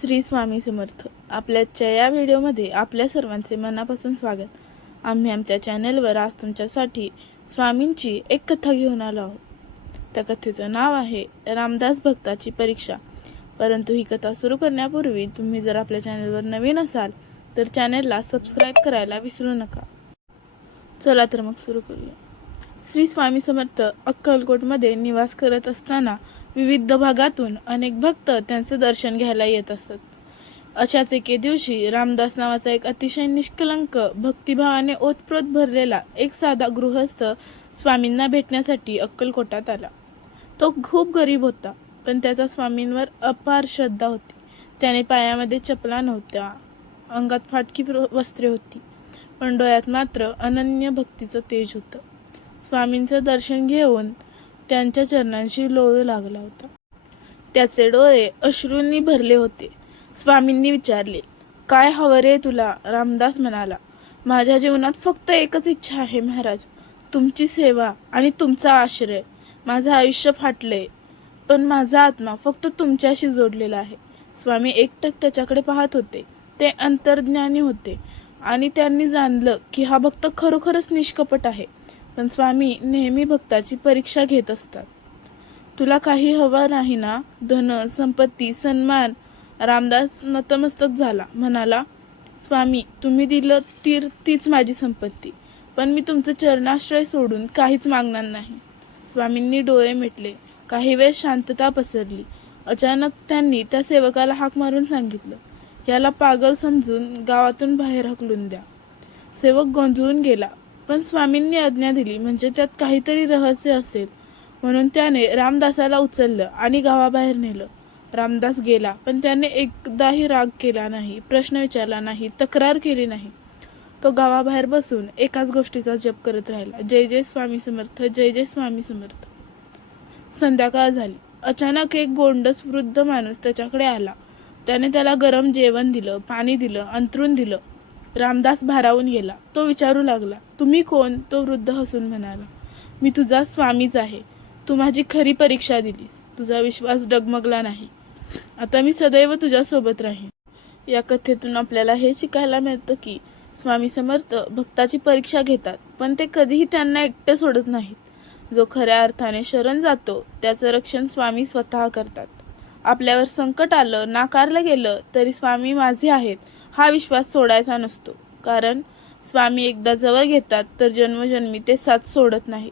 श्री स्वामी समर्थ. आपल्याच्या या व्हिडिओमध्ये आपल्या सर्वांचे मनापासून स्वागत. आम्ही आमच्या चॅनेलवर आज तुमच्यासाठी स्वामींची एक कथा घेऊन आलो आहोत. त्या कथेचं नाव आहे रामदास भक्ताची परीक्षा. परंतु ही कथा सुरू करण्यापूर्वी तुम्ही जर आपल्या चॅनेलवर नवीन असाल तर चॅनेलला सबस्क्राईब करायला विसरू नका. चला तर मग सुरू करूया. श्री स्वामी समर्थ अक्कलकोटमध्ये निवास करत असताना विविध भागातून अनेक भक्त त्यांचं दर्शन घ्यायला येत असत. अशाच एके दिवशी रामदास नावाचा एक अतिशय निष्कलंक भक्तिभावाने ओतप्रोत भरलेला एक साधा गृहस्थ स्वामींना भेटण्यासाठी अक्कलकोटात आला. तो खूप गरीब होता पण त्याचा स्वामींवर अपार श्रद्धा होती. त्याने पायामध्ये चपला नव्हत्या अंगात फाटकी वस्त्रे होती पण डोळ्यात मात्र अनन्य भक्तीचं तेज होतं. स्वामींचं दर्शन घेऊन त्यांच्या चरणांशी लोळू लागला होता. त्याचे डोळे अश्रूंनी भरले होते. स्वामींनी विचारले काय हवं रे तुला? रामदास म्हणाला माझ्या जीवनात फक्त एकच इच्छा आहे महाराज. तुमची सेवा आणि तुमचा आश्रय. माझं आयुष्य फाटलंय. पण माझा आत्मा फक्त तुमच्याशी जोडलेला आहे. स्वामी एकटक त्याच्याकडे पाहत होते. ते अंतर्ज्ञानी होते आणि त्यांनी जाणलं की हा भक्त खरोखरच निष्कपट आहे. पण स्वामी नेहमी भक्ताची परीक्षा घेत असतात. तुला काही हवं नाही ना? धन संपत्ती सन्मान. रामदास नतमस्तक झाला. म्हणाला स्वामी तुम्ही दिलं तीर तीच माझी संपत्ती. पण मी तुमचं चरणाश्रय सोडून काहीच मागणार नाही. स्वामींनी डोळे मिटले. काही वेळ शांतता पसरली. अचानक त्यांनी त्या सेवकाला हाक मारून सांगितलं याला पागल समजून गावातून बाहेर हकलून द्या. सेवक गोंधळून गेला. पण स्वामींनी आज्ञा दिली म्हणजे त्यात काहीतरी रहस्य असेल. म्हणून त्याने रामदासाला उचललं आणि गावाबाहेर नेलं. रामदास गेला पण त्याने एकदाही राग केला नाही प्रश्न विचारला नाही तक्रार केली नाही. तो गावाबाहेर बसून एकाच गोष्टीचा जप करत राहिला. जय जय स्वामी समर्थ जय जय स्वामी समर्थ. संध्याकाळ झाली. अचानक एक गोंडस वृद्ध माणूस त्याच्याकडे आला. त्याने त्याला गरम जेवण दिलं पाणी दिलं अंथरूण दिलं. रामदास भारावून गेला. तो विचारू लागला तुम्ही कोण? तो वृद्ध हसून म्हणाला मी तुझा स्वामीच आहे. तू माझी खरी परीक्षा दिलीस. तुझा विश्वास डगमगला नाही. आता मी सदैव तुझ्यासोबत राहीन. या कथेतून आपल्याला हे शिकायला मिळतं की स्वामी समर्थ भक्ताची परीक्षा घेतात पण ते कधीही त्यांना एकटे सोडत नाहीत. जो खऱ्या अर्थाने शरण जातो त्याचं रक्षण स्वामी स्वतः करतात. आपल्यावर संकट आलं नाकारलं गेलं तरी स्वामी माझे आहेत. हा विश्वास सोडायचा नसतो. कारण स्वामी एकदा जवळ घेतात तर जन्मजन्मी ते साथ सोडत नाही.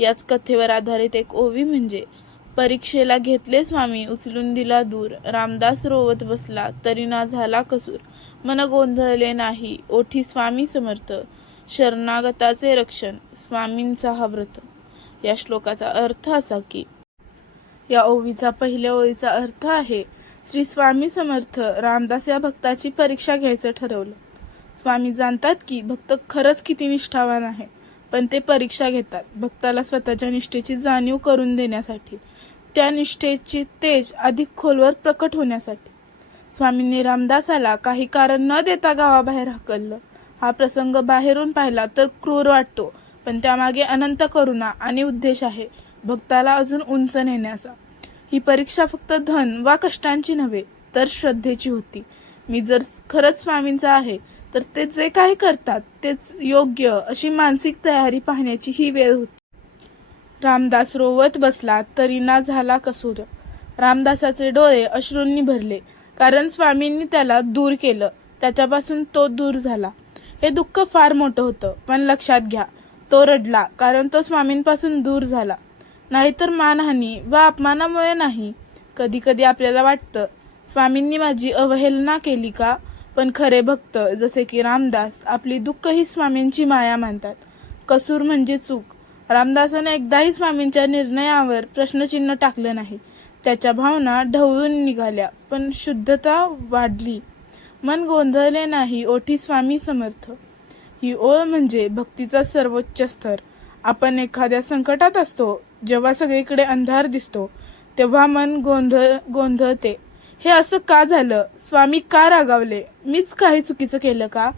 याच कथेवर आधारित एक ओवी म्हणजे परीक्षेला घेतले स्वामी उचलून दिला दूर. रामदास रोवत बसला तरी ना झाला कसूर. मन गोंधळले नाही ओठी स्वामी समर्थ. शरणागताचे रक्षण स्वामींचा हा व्रत. या श्लोकाचा अर्थ असा की या ओवीचा पहिल्या ओळीचा अर्थ आहे श्री स्वामी समर्थ रामदास या भक्ताची परीक्षा घ्यायचं ठरवलं. स्वामी जाणतात की भक्त खरंच किती निष्ठावान आहे पण ते परीक्षा घेतात. भक्ताला स्वतःच्या निष्ठेची जाणीव करून देण्यासाठी त्या निष्ठेची तेज अधिक खोलवर प्रकट होण्यासाठी. स्वामींनी रामदासाला काही कारण न देता गावाबाहेर हकललं हा प्रसंग बाहेरून पाहिला तर क्रूर वाटतो पण त्यामागे अनंत करुणा आणि उद्देश आहे. भक्ताला अजून उंच नेण्याचा. ही परीक्षा फक्त धन वा कष्टांची नव्हे तर श्रद्धेची होती. मी जर खरंच स्वामींचा आहे तर ते जे काही करतात तेच योग्य अशी मानसिक तयारी पाहण्याची ही वेळ होती. रामदास रोवत बसला तरी ना झाला कसूर. रामदासाचे डोळे अश्रूंनी भरले कारण स्वामींनी त्याला दूर केलं. त्याच्यापासून तो दूर झाला. हे दुःख फार मोठं होतं पण लक्षात घ्या तो रडला कारण तो स्वामींपासून दूर झाला. नाहीतर मानहानी व अपमानामुळे नाही. कधीकधी आपल्याला वाटतं स्वामींनी माझी अवहेलना केली का? पण खरे भक्त जसे की रामदास आपली दुःख ही स्वामींची माया मानतात. कसूर म्हणजे चूक. रामदासाने एकदाही स्वामींच्या निर्णयावर प्रश्नचिन्ह टाकलं नाही. त्याच्या भावना ढवळून निघाल्या पण शुद्धता वाढली. मन गोंधळले नाही ओठी स्वामी समर्थ. ही ओळ म्हणजे भक्तीचा सर्वोच्च स्तर. आपण एखाद्या संकटात असतो जेव्हा सगळीकडे अंधार दिसतो तेव्हा मन गोंधळ गोंधळते. हे असं का झालं? स्वामी का रागावले? मीच काही चुकीचं केलं का?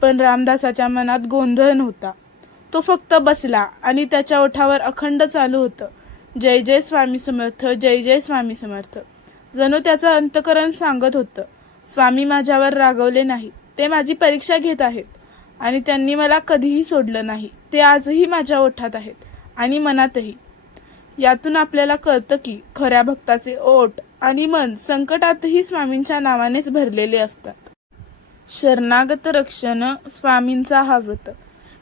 पण रामदासाच्या मनात गोंधळ नव्हता. तो फक्त बसला आणि त्याच्या ओठावर अखंड चालू होतं. जय जय स्वामी समर्थ जय जय स्वामी समर्थ. जणू त्याचं अंतकरण सांगत होतं. स्वामी माझ्यावर रागवले नाही ते माझी परीक्षा घेत आहेत आणि त्यांनी मला कधीही सोडलं नाही. ते आजही माझ्या ओठात आहेत आणि मनातही. यातून आपल्याला कळतं की खऱ्या भक्ताचे ओठ आणि मन संकटातही स्वामींच्या नावानेच भरलेले असतात. शरणागत रक्षण स्वामींचा हा व्रत.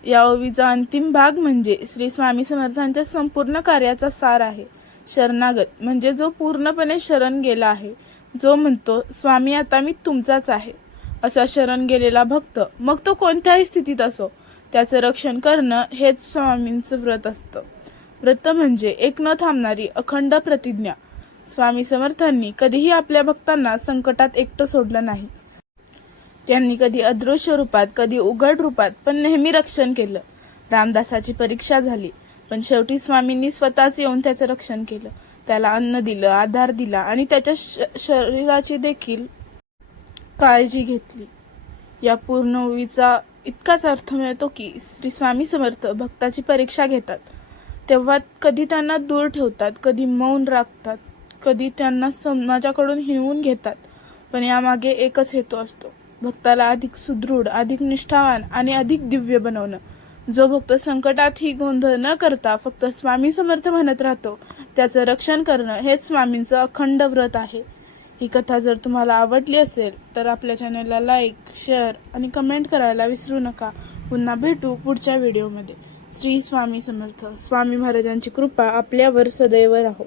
या ओवीचा अंतिम भाग म्हणजे श्री स्वामी समर्थांच्या संपूर्ण कार्याचा सार आहे. शरणागत म्हणजे जो पूर्णपणे शरण गेला आहे. जो म्हणतो स्वामी आता मी तुमचाच आहे. असा शरण गेलेला भक्त मग तो कोणत्याही स्थितीत असो त्याचं रक्षण करणं हेच स्वामींचं व्रत असतं. व्रत म्हणजे एक न थांबणारी अखंड प्रतिज्ञा. स्वामी समर्थांनी कधीही आपल्या भक्तांना संकटात एकटं सोडलं नाही. त्यांनी कधी अदृश्य रूपात कधी उघड रूपात पण नेहमी रक्षण केलं. रामदासाची परीक्षा झाली पण शेवटी स्वामींनी स्वतःच येऊन त्याचं रक्षण केलं. त्याला अन्न दिलं आधार दिला आणि त्याच्या श- शरीराची देखील काळजी घेतली. या पूर्ण ओवीचा इतकाच अर्थ मिळतो की श्री स्वामी समर्थ भक्ताची परीक्षा घेतात. तेव्हा कधी त्यांना दूर ठेवतात कधी मौन राखतात कधी त्यांना समाजाकडून हिणवून घेतात. पण यामागे एकच हेतू असतो. भक्ताला अधिक सुदृढ अधिक निष्ठावान आणि अधिक दिव्य बनवणं. जो भक्त संकटातही गोंधळ न करता फक्त स्वामी समर्थ म्हणत राहतो त्याचं रक्षण करणं हेच स्वामींचं अखंड व्रत आहे. ही कथा जर तुम्हाला आवडली असेल तर आपल्या चॅनलला लाईक शेअर आणि कमेंट करायला विसरू नका. पुन्हा भेटू पुढच्या व्हिडिओमध्ये श्री स्वामी समर्थ. स्वामी महाराजांची कृपा आपल्यावर सदैव राहो.